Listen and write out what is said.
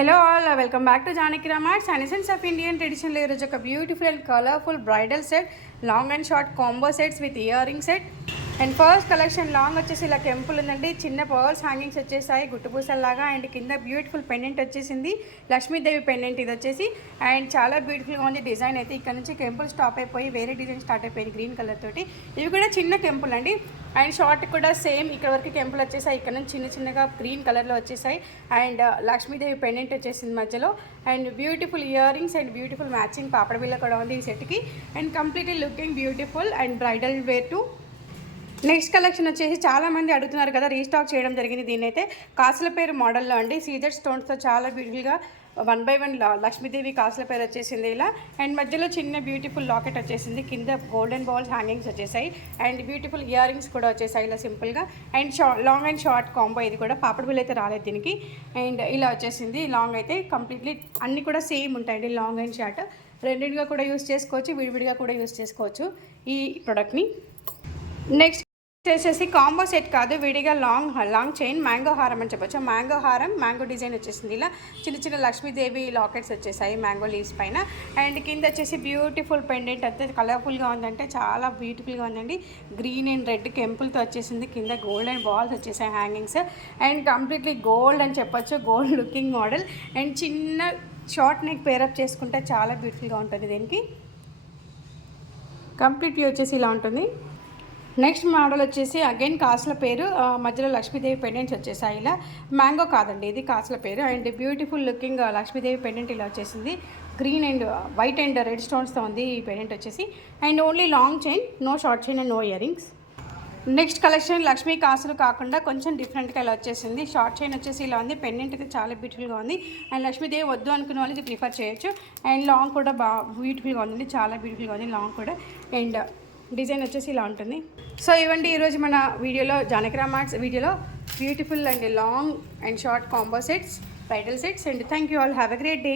Hello all, welcome back to Janaki Ramarts and Essence of Indian Traditional Layers of a beautiful and colorful bridal set, long and short combo sets with earring set. And first collection long వచ్చేసి ఇలా temple ఉందండి, చిన్న pearls hangings వచ్చేసాయి గుట్టుపూసల్లాగా. And కింద beautiful pendant వచ్చేసింది, Lakshmidevi pendant ఇది వచ్చేసి. And చాలా బ్యూటిఫుల్గా ఉంది డిజైన్ అయితే. ఇక్కడ నుంచి టెంపుల్ స్టాప్ అయిపోయి వేరే డిజైన్ స్టార్ట్ అయిపోయింది గ్రీన్ కలర్ తోటి. ఇవి కూడా చిన్న టెంపుల్ అండి. అండ్ షార్ట్ కూడా సేమ్ ఇక్కడ వరకు టెంపుల్ వచ్చేసాయి, ఇక్కడ నుంచి చిన్న చిన్నగా గ్రీన్ కలర్లో వచ్చేసాయి. అండ్ లక్ష్మీదేవి పెండెంట్ వచ్చేసింది మధ్యలో. And beautiful earrings and beautiful matching పాపడ బిల్ల కూడా ఉంది ఈ సెట్కి. And completely looking beautiful and bridal wear too. Next collection వచ్చేసి చాలామంది అడుగుతున్నారు కదా, రీస్టాక్ చేయడం జరిగింది. దీని అయితే కాసుల పేరు మోడల్లో అండి, సీజర్ స్టోన్స్తో చాలా బ్యూటిఫుల్గా 1 by 1 లక్ష్మీదేవి కాసుల పేరు వచ్చేసింది ఇలా. అండ్ మధ్యలో చిన్న బ్యూటిఫుల్ లాకెట్ వచ్చేసింది, కింద గోల్డెన్ బాల్స్ హ్యాంగింగ్స్ వచ్చేసాయి. అండ్ బ్యూటిఫుల్ ఇయర్ రింగ్స్ కూడా వచ్చేసాయి ఇలా సింపుల్గా. And long and short combo ఇది కూడా, పాపడ బిల్ అయితే రాలేదు దీనికి. అండ్ ఇలా వచ్చేసింది లాంగ్ అయితే. కంప్లీట్లీ అన్నీ కూడా సేమ్ ఉంటాయండి, లాంగ్ అండ్ షార్ట్ రెండింటిగా కూడా యూస్ చేసుకోవచ్చు, విడివిడిగా కూడా యూస్ చేసుకోవచ్చు ఈ ప్రోడక్ట్ని. నెక్స్ట్ వచ్చేసి కాంబో సెట్ కాదు, విడిగా లాంగ్ చైన్ మ్యాంగో హారం అని చెప్పొచ్చు. మ్యాంగో హారం మ్యాంగో డిజైన్ వచ్చేసింది ఇలా. చిన్న చిన్న లక్ష్మీదేవి లాకెట్స్ వచ్చేసాయి మ్యాంగో లీవ్స్ పైన. అండ్ కింద వచ్చేసి బ్యూటిఫుల్ పెండెంట్ అంతే కలర్ఫుల్గా ఉందంటే చాలా బ్యూటిఫుల్గా ఉందండి. గ్రీన్ అండ్ రెడ్ కెంపుల్తో వచ్చేసింది, కింద గోల్డెన్ బాల్స్ వచ్చేసాయి హ్యాంగింగ్స్. అండ్ కంప్లీట్లీ గోల్డ్ అని చెప్పొచ్చు, గోల్డ్ లుకింగ్ మోడల్. అండ్ చిన్న షార్ట్ నెక్ పేరప్ చేసుకుంటే చాలా బ్యూటిఫుల్గా ఉంటుంది. దీనికి కంప్లీట్ వ్యూ వచ్చేసి ఇలా ఉంటుంది. నెక్స్ట్ మోడల్ వచ్చేసి అగైన్ కాసుల పేరు, మధ్యలో లక్ష్మీదేవి పెండెంట్స్ వచ్చేసాయి ఇలా. మ్యాంగో కాదండి ఇది కాసుల పేరు. And beautiful looking Lakshmidevi pendant ఇలా వచ్చేసింది, green and white and red స్టోన్స్తో ఉంది ఈ పెండెంట్ వచ్చేసి. And only long chain, no short chain and no earrings. Next collection Lakshmi కాసులు కాకుండా కొంచెం డిఫరెంట్గా ఇలా వచ్చేసింది. షార్ట్ చైన్ వచ్చేసి ఇలా ఉంది, పెండెంట్ అయితే చాలా బ్యూటిఫుల్గా ఉంది. అండ్ లక్ష్మీదేవి వద్దు అనుకున్న వాళ్ళు ఇది ప్రిఫర్ చేయొచ్చు. అండ్ లాంగ్ కూడా బ్యూటిఫుల్గా ఉంది, చాలా బ్యూటిఫుల్గా ఉంది లాంగ్ కూడా. అండ్ డిజైన్ వచ్చేసి ఇలా ఉంటుంది. సో ఇవ్వండి ఈరోజు మన వీడియోలో జానకి రామార్ట్స్ వీడియోలో beautiful and long and short combo sets, bridal sets. And thank you all, have a great day.